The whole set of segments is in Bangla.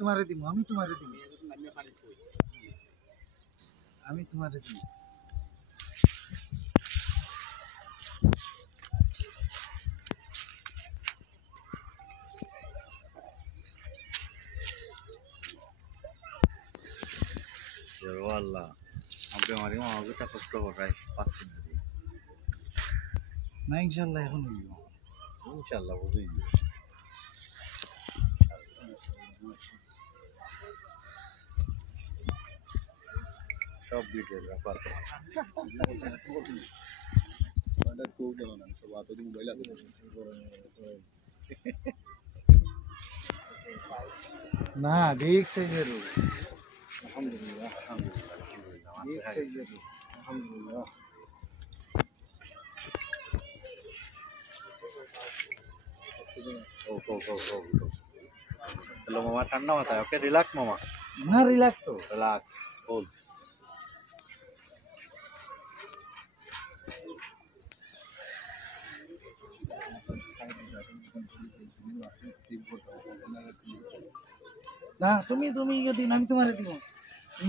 তোমারে দিব আমি তোমারে দিব আমি তোমারে দিব আল্লাহ আপনি আমার আমাকে তা কষ্ট করাই পাচ্ছেন না ইনশাআল্লাহ এখন হইব ইনশাআল্লাহ বুঝি সব ডিটেল ব্যাপার না বিগ সাইজের আলহামদুলিল্লাহ আলহামদুলিল্লাহ বিগ সাইজের আলহামদুলিল্লাহ হ্যালো মামা ঠান্ডা মাথায় ওকে রিল্যাক্স মামা না রিল্যাক্স তো রিল্যাক্স কুল না তুমি তুমি যদি আমি তোমারে দিব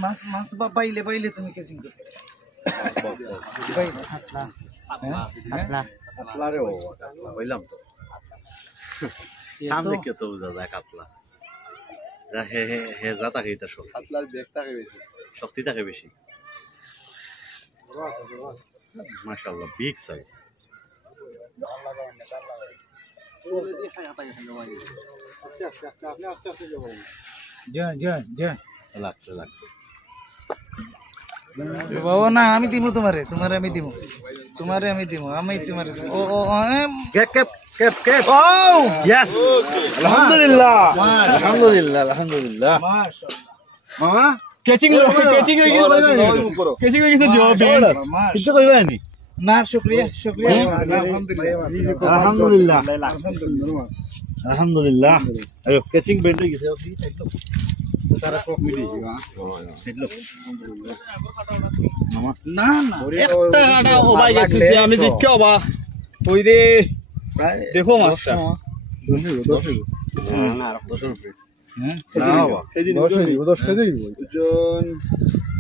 মাছ মাছ পাইলে পাইলে তুমি কেসিং করবে কাতলা রে ও কাতলা বললাম তো সামনে কে তো বুঝা যায় কাতলা হে হে হে জাতা খেতে সব কাতলার বেগ থাকে বেশি শক্তি থাকে বেশি মাশাআল্লাহ বিগ সাইজ রিল্যাক্স রিল্যাক্স বাবা না আমি দিব তোমারে তোমারে আমি দিব তোমারে আমি দিব আমি তোমারে দিব ও ও কেপ কেপ কেপ কেপ ও ইয়েস আলহামদুলিল্লাহ আলহামদুলিল্লাহ আলহামদুলিল্লাহ মাশাআল্লাহ মামা ক্যাচিং ক্যাচিং হয়ে গেছে ক্যাচিং হয়ে গেছে জবাব কিছু কইবা নি না শুকরিয়া শুকরিয়া আলহামদুলিল্লাহ আলহামদুলিল্লাহ আয়ো ক্যাচিং বেন্ড হয়ে গেছে তারা সব মিলি মামা না না একটা গাটা ওবাই গেছে আমি দেখি ওবা ওই রে দেখো মাছটা 10 না 10 রুপিয়া হ্যাঁ না বাবা 10 কেজি ওজন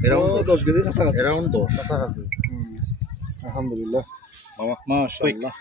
এরাউন্ড 10 কেজি কাছাকাছি এরাউন্ড 10 কাছাকাছি আলহামদুলিল্লাহ মামা মাশাআল্লাহ